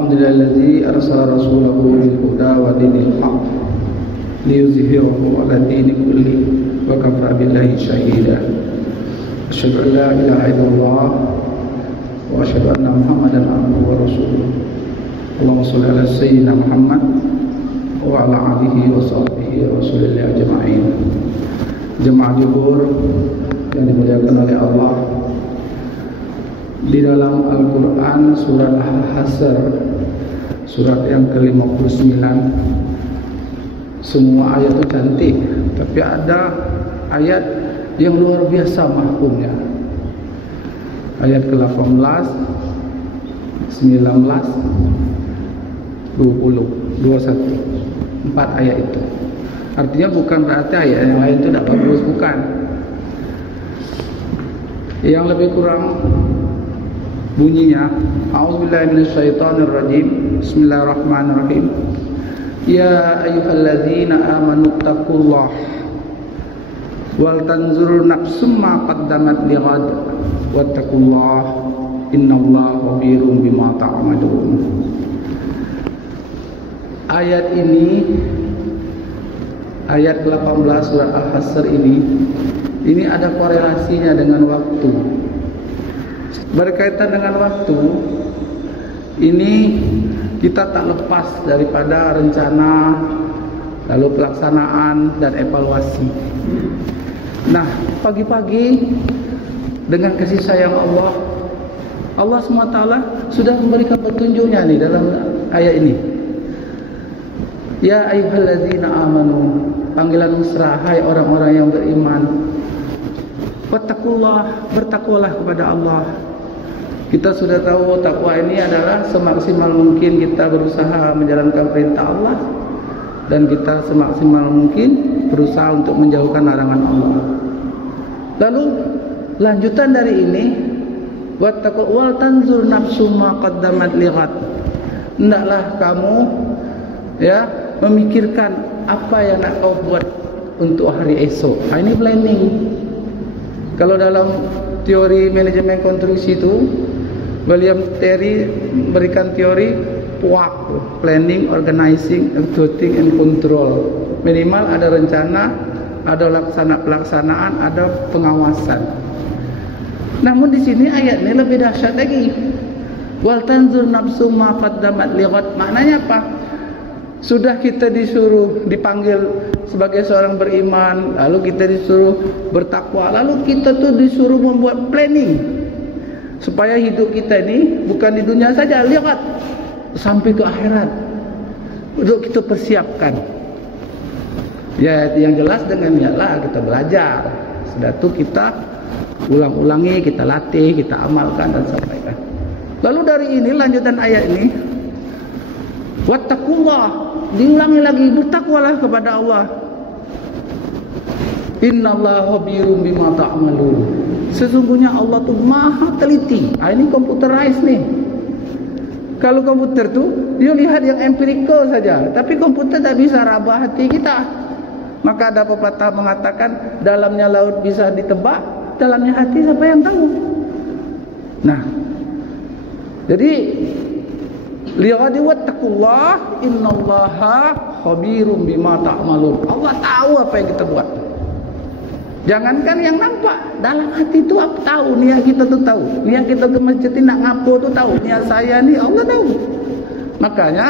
Alhamdulillazi arsala rasulahu bil huda wa dinil haq liyuzhirahu 'ala dini kulli wa kafa billahi shahida. Asyhadu an la ilaha illallah wa asyhadu anna Muhammadan abduhu wa rasuluh. Allahumma shalli ala sayyidina Muhammad wa ala alihi wa sahbihi wa sallallahu ajma'in. Jemaah Juhur yang dimuliakan oleh Allah, di dalam Al-Quran surat Al-Hasr, surat yang ke-59, semua ayat itu cantik, tapi ada ayat yang luar biasa mahkumnya. Ayat ke-18, 19, 20, 21, 4 ayat itu. Artinya bukan berarti ayat yang lain itu tidak bagus, bukan. Yang lebih kurang bunyinya, a'udzubillahi minasyaitonirrajim, bismillahirrahmanirrahim. Ya ayyuhalladzina amanu taqullaha wal tanzur nafsum ma qaddamat lighad wattaqullaha innallaha khabirum bima ta'malun. Ayat ini, ayat ke-18 surah Al-Hasr ini ada korelasinya dengan waktu. Berkaitan dengan waktu ini, kita tak lepas daripada rencana, lalu pelaksanaan dan evaluasi. Nah, pagi-pagi dengan kasih sayang Allah, Allah SWT sudah memberikan petunjuknya nih dalam ayat ini. Ya ayyuhalladzina amanu, panggilan mesra, hai orang-orang yang beriman. Wattaqullah, bertakwalah kepada Allah. Kita sudah tahu takwa ini adalah semaksimal mungkin kita berusaha menjalankan perintah Allah, dan kita semaksimal mungkin berusaha untuk menjauhkan larangan Allah. Lalu lanjutan dari ini, wattaqu wal tanzur nafsu ma qaddamat lighad. Hendaklah kamu memikirkan apa yang nak kau buat untuk hari esok. Ini planning. Kalau dalam teori manajemen konstruksi itu, William Terry berikan teori POAC, planning, organizing, executing, and control. Minimal ada rencana, ada pelaksanaan, ada pengawasan. Namun di sini ayat ini lebih dahsyat lagi. Wal tanzur nafsu ma qaddamat lighad. Maknanya apa? Sudah kita disuruh, dipanggil sebagai seorang beriman, lalu kita disuruh bertakwa, lalu kita tuh disuruh membuat planning supaya hidup kita ini bukan di dunia saja, lihat sampai ke akhirat, untuk kita persiapkan. Ya, yang jelas dengan niatlah kita belajar. Sudah itu kita ulang-ulangi, kita latih, kita amalkan dan sampaikan. Lalu dari ini lanjutan ayat ini, wattaqullah, diulangi lagi, bertakwalah kepada Allah. Innallaha khabirum bima ta'malun. Sesungguhnya Allah tu maha teliti. Ini computerized nih. Kalau komputer tu dia lihat yang empirical saja, tapi komputer tak bisa raba hati kita. Maka ada pepatah mengatakan, dalamnya laut bisa ditebak, dalamnya hati siapa yang tahu. Nah, jadi lihat wattaqullah innallaha khabirum bima ta'malun. Allah tahu apa yang kita buat. Jangankan yang nampak, dalam hati itu apa tahu, niat kita tu tahu. Niat kita ke masjid nak ngapo tu tahu. Niat saya ni Allah tahu. Makanya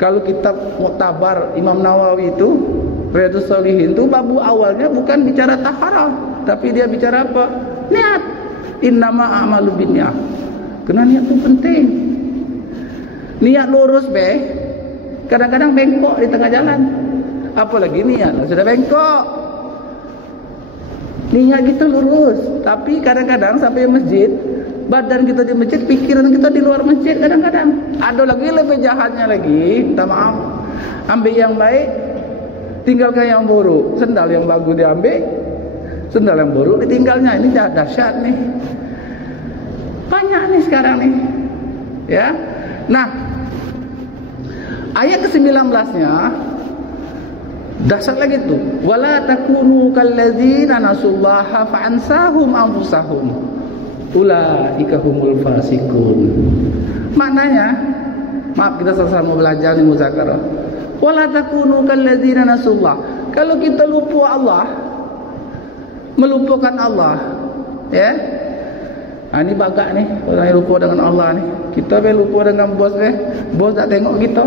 kalau kitab Muktabar Imam Nawawi itu, Riyadhus Shalihin itu, babu awalnya bukan bicara taharah, tapi dia bicara apa? Niat. Innama a'malu binniyat. Karena niat itu penting. Niat lurus kadang-kadang bengkok di tengah jalan. Apalagi niat sudah bengkok. Niat kita lurus, tapi kadang-kadang sampai masjid, badan kita di masjid, pikiran kita di luar masjid. Kadang-kadang ada lagi lebih jahatnya lagi. Minta maaf, ambil yang baik, tinggalkan yang buruk. Sendal yang bagus diambil, sendal yang buruk ditinggalnya. Ini dahsyat nih. Banyak nih sekarang nih, ya. Nah, ayat ke-19-nya dahsyat lagi tuh. Wala takunu kalladzina nasullaha fa'ansahum anfusahum ulaika humul fasikun. Maknanya Maaf, kita sama-sama belajar nih muzakarah. Wala takunu kalladzina nasullah. Kalau kita lupa Allah, melupakan Allah, ya. Ini bagak nih, orang yang lupa dengan Allah nih. Kita lupa dengan bos bos tak tengok kita.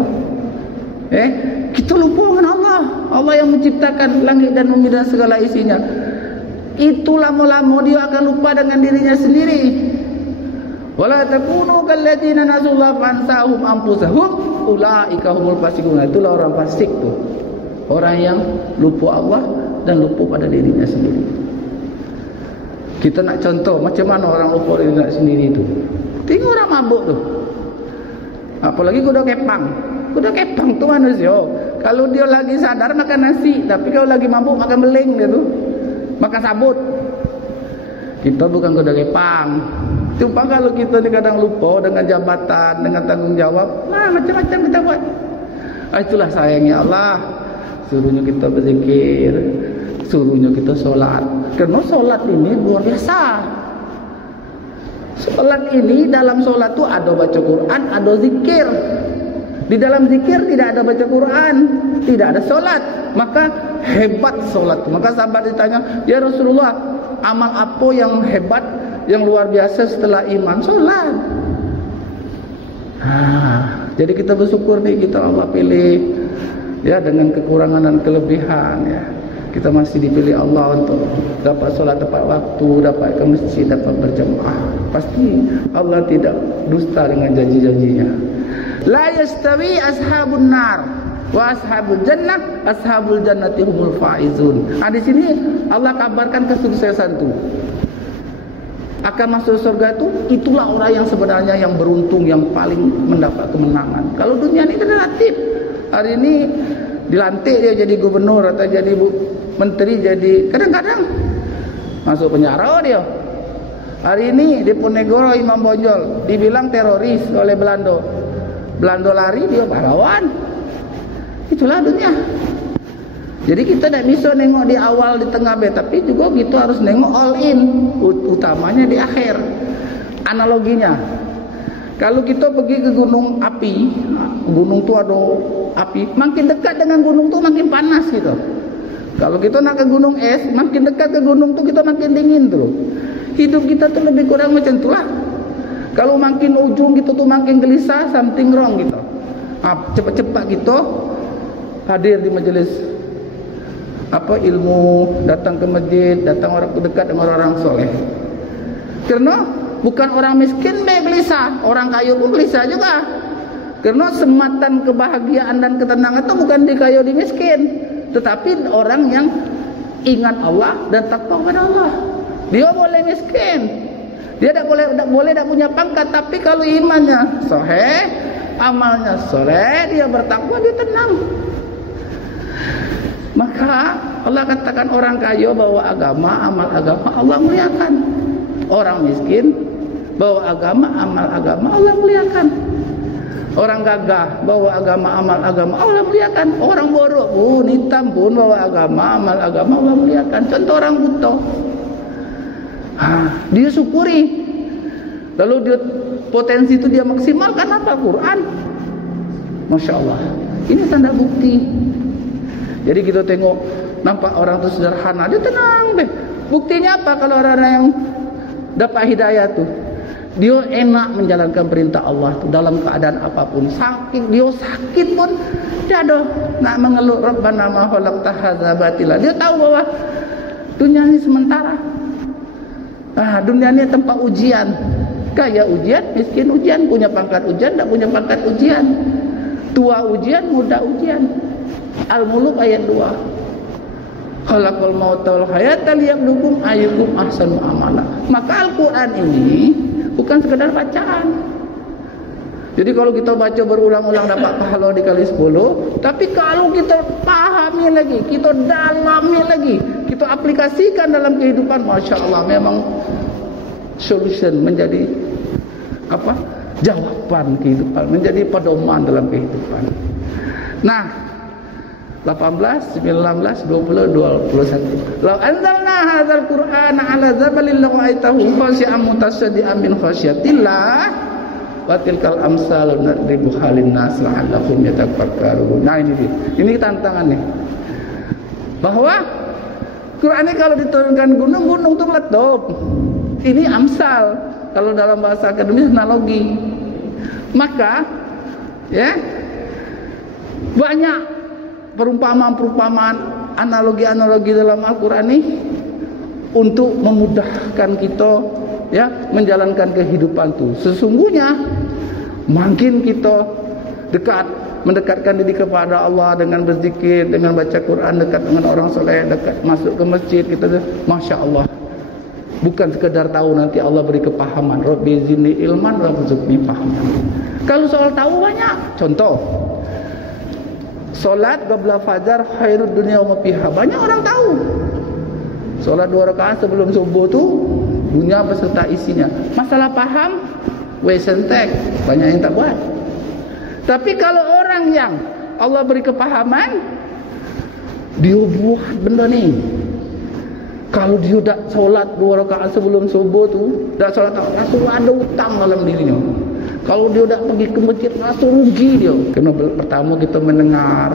Kita lupa dengan Allah. Allah yang menciptakan langit dan bumi dan segala isinya. Itu lama-lama dia akan lupa dengan dirinya sendiri. Wala takunu kalladzina nasullah fansahum anfusahum ulaika humul fasiqun. Itulah orang fasik tuh. Orang yang lupa Allah dan lupa pada dirinya sendiri. Kita nak contoh macam mana orang lupa dirinya sendiri itu. Tengok orang mabuk tuh. Apalagi kuda kepang. Kuda kepang tuh manusia. Kalau dia lagi sadar makan nasi, tapi kalau lagi mabuk makan beling dia tuh. Makan sabut. Kita bukan kuda kepang. Cuma kalau kita ni kadang lupa dengan jabatan, dengan tanggung jawab, macam-macam kita buat. Itulah sayangnya Allah. Suruhnya kita berzikir, suruhnya kita solat. Karena solat ini luar biasa. Solat ini, dalam solat tu ada baca Quran, ada zikir. Di dalam zikir tidak ada baca Quran, tidak ada solat. Maka hebat solat. Maka sahabat ditanya, ya Rasulullah, amal apa yang hebat, yang luar biasa setelah iman? Solat. Jadi kita bersyukur nih, kita Allah pilih ya dengan kekurangan dan kelebihan ya. Kita masih dipilih Allah untuk dapat solat tepat waktu, dapat ke masjid, dapat berjemaah. Pasti Allah tidak dusta dengan janji-janjinya. La yastawi ashabun nar wa ashabul jannah, ashabul jannati humul faizun. Di sini Allah kabarkan kesuksesan itu. Akan masuk surga itu, itulah orang yang sebenarnya yang beruntung, yang paling mendapat kemenangan. Kalau dunia ini relatif. Hari ini dilantik dia jadi gubernur atau jadi menteri, jadi kadang-kadang masuk penjara dia. Hari ini di Ponegoro Imam Bonjol dibilang teroris oleh Belanda. Belanda lari, dia pahlawan. Itulah dunia. Jadi kita tidak bisa nengok di awal, di tengah, tapi juga kita harus nengok all in, utamanya di akhir. Analoginya, kalau kita pergi ke gunung api, gunung tu ada api, makin dekat dengan gunung tu makin panas gitu. Kalau kita nak ke gunung es, makin dekat ke gunung tu kita makin dingin tuh. Hidup kita tu lebih kurang macam itulah. Kalau makin ujung kita tu makin gelisah, something wrong gitu. Cepat-cepat kita hadir di majelis ilmu, datang ke masjid, datang orang dekat dengan orang soleh. Karena bukan orang miskin gelisah, orang kaya pun gelisah juga. Karena sematan kebahagiaan dan ketenangan itu bukan di kaya di miskin, tetapi orang yang ingat Allah dan takwa kepada Allah. Dia boleh miskin, dia tak boleh tak punya pangkat, tapi kalau imannya sahih, amalnya soleh, dia bertakwa, dia tenang. Maka Allah katakan orang kaya bawa agama, amal agama, Allah muliakan. Orang miskin bawa agama, amal agama, Allah muliakan. Orang gagah bawa agama, amal agama, Allah muliakan. Orang borok pun, hitam pun bawa agama, amal agama, Allah muliakan. Contoh orang buta, dia syukuri. Lalu dia potensi itu dia maksimalkan apa? Quran. Masya Allah. Ini tanda bukti. Jadi kita tengok, nampak orang itu sederhana, dia tenang deh. Buktinya apa kalau orang yang dapat hidayah tuh? Dia enak menjalankan perintah Allah tuh dalam keadaan apapun. Dia sakit pun dia ada nak mengeluh, Rabbana ma khalaqta hadza batila. Dia tahu bahwa dunia ini sementara. Dunia ini tempat ujian. Kaya ujian, miskin ujian, punya pangkat ujian, tak punya pangkat ujian. Tua ujian, muda ujian. Al-Muluk ayat 2. Khalaqal mauta wal hayata liyabluwakum ayyukum ahsanu amala. Maka Al-Quran ini bukan sekedar bacaan. Jadi kalau kita baca berulang-ulang dapat pahala dikali 10, tapi kalau kita pahami lagi, kita dalami lagi, kita aplikasikan dalam kehidupan, Masya Allah, memang solution, menjadi jawaban kehidupan, menjadi pedoman dalam kehidupan. Nah, 18, 19, 20, 21. Law anzalna hadzal Qur'ana 'ala jabalin la'aitahu khashi'an mutasaddian min khasyatillah wa tilkal amsal nadribuha linnas la'allahum yatafakkarun. Nah ini dia. Ini tantangannya. Bahwa Quran ini kalau diturunkan gunung itu meletup. Ini amsal. Kalau dalam bahasa akademis analogi. Maka ya banyak perumpamaan-perumpamaan, analogi-analogi dalam Al-Quran ini untuk memudahkan kita ya menjalankan kehidupan itu. Sesungguhnya makin kita mendekatkan diri kepada Allah dengan berzikir, dengan baca Quran, dekat dengan orang soleh, dekat masuk ke masjid, kita Masya Allah. Bukan sekedar tahu, nanti Allah beri kepahaman. Rabbi zidni ilman warzuqni fahman. Kalau soal tahu banyak. Contoh, solat qabla fajar khairud dunya wa ma fiha. Banyak orang tahu. Solat 2 rakaat sebelum subuh tu dunia beserta isinya. Masalah paham, wesentek, banyak yang tak buat. Tapi kalau orang yang Allah beri kepahaman, dia buat benda ni. Kalau dia tak solat 2 rakaat sebelum subuh tu, tak solat, langsung ada hutang dalam dirinya. Kalau dia tak pergi ke masjid, langsung rugi dia. Kena pertama kita mendengar.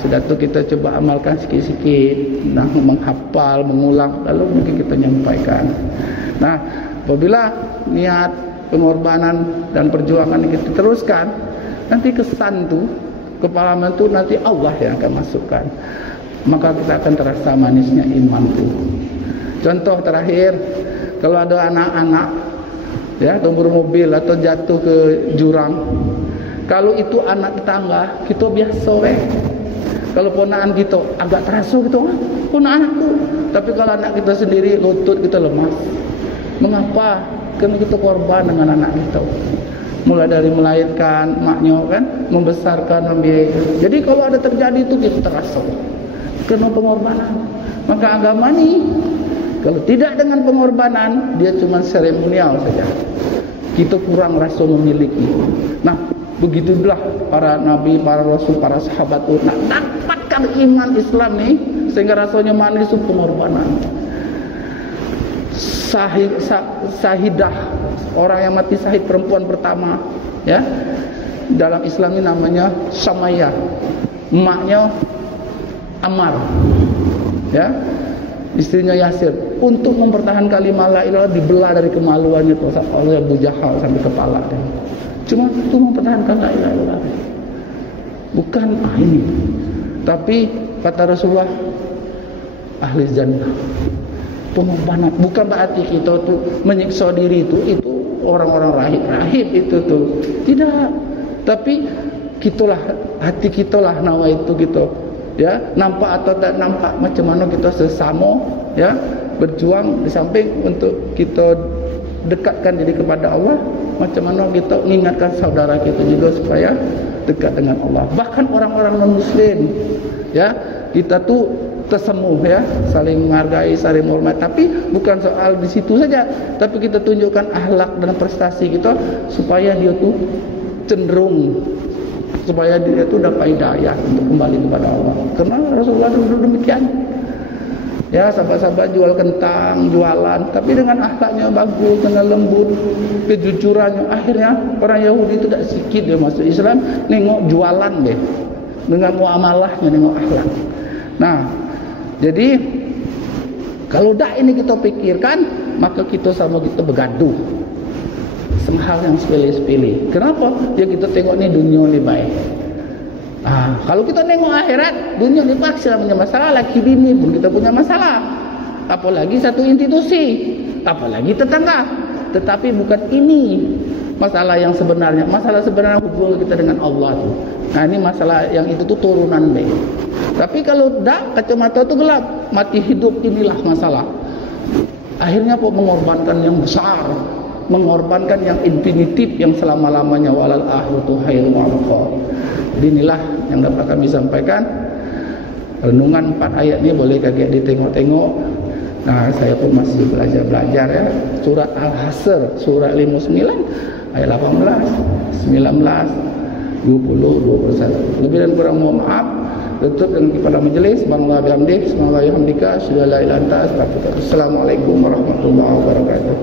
Sudah tu kita coba amalkan sikit-sikit, nah, menghafal, mengulang, lalu mungkin kita nyampaikan. Nah, apabila niat pengorbanan dan perjuangan ini kita teruskan, nanti kesan tu, kepalaman tu nanti Allah yang akan masukkan. Maka kita akan terasa manisnya iman tu. Contoh terakhir, kalau ada anak-anak ya tumbur mobil atau jatuh ke jurang, kalau itu anak tetangga, kita biasa Kalau ponaan kita agak terasa gitu, ponaan aku. Tapi kalau anak kita sendiri, lutut kita lemas. Mengapa? Karena kita korban dengan anak kita. Mulai dari melahirkan maknya kan, membesarkan, membiayai. Jadi kalau ada terjadi itu kita terasa. Karena pengorbanan. Maka agama ni kalau tidak dengan pengorbanan, dia cuma seremonial saja. Kita kurang rasa memiliki. Nah, begitulah para nabi, para rasul, para sahabat itu nak dapatkan iman Islam ni sehingga rasanya manis itu pengorbanan. Sahidah, orang yang mati syahid, perempuan pertama ya dalam Islam ini namanya Sumayyah, emaknya Ammar ya, istrinya Yasir. Untuk mempertahankan kalimat la ilaha illallah dibelah dari kemaluannya itu oleh Abu Jahal sampai kepala dia. Cuma itu mempertahankan la ilaha illallah. Bukan ini. Tapi kata Rasulullah ahli jannah. Pengorbanan bukan berarti kita tu menyiksa diri itu orang-orang rahib itu tuh. Tidak. Tapi kitalah hati kitalah nawa itu gitu. Ya, nampak atau tak nampak macam mana kita sesama ya berjuang di samping untuk kita dekatkan diri kepada Allah, macam mana kita mengingatkan saudara kita juga supaya dekat dengan Allah. Bahkan orang-orang non-muslim ya, kita tu tersemuh ya, saling menghargai, saling menghormati. Tapi bukan soal di situ saja, tapi kita tunjukkan akhlak dan prestasi kita supaya dia tu cenderung, supaya dia tu dapat hidayah untuk kembali kepada Allah. Karena Rasulullah dulu demikian. Ya, sahabat-sahabat jual kentang, jualan, tapi dengan akhlaknya bagus, dengan lembut, kejujurannya. Akhirnya orang Yahudi itu tak sikit dia masuk Islam, nengok jualan deh, dengan muamalahnya, nengok akhlak. Nah, jadi kalau dah ini kita pikirkan, maka kita sama kita bergaduh. Hal yang sepele-sepele. Kenapa? Ya kita tengok ni dunia ni baik. Kalau kita tengok akhirat, dunia ni pasti punya masalah, laki bini pun kita punya masalah. Apalagi satu institusi, apalagi tetangga. Tetapi bukan ini masalah yang sebenarnya. Masalah sebenarnya hubungan kita dengan Allah tu. Nah, ini masalah yang itu tu turunan baik. Tapi kalau dah kacamata tu gelap, mati hidup, inilah masalah. Akhirnya apa? Mengorbankan yang besar, mengorbankan yang infinitif, yang selama-lamanya. Walal akhiratu khairun wa abqa. Inilah yang dapat kami sampaikan. Renungan 4 ayat ni boleh kaget ditengok-tengok. Nah, saya pun masih belajar ya. Surat Al-Hasr, surat 59 ayat 18, 19, 20, 21. Lebih dan kurang mohon maaf. Tutup dengan kepala majlis. Subhanallah bihamdih, subhanallah bihamdika, asyhadu an la ilaha illa anta, astaghfiruka. Assalamualaikum warahmatullahi wabarakatuh.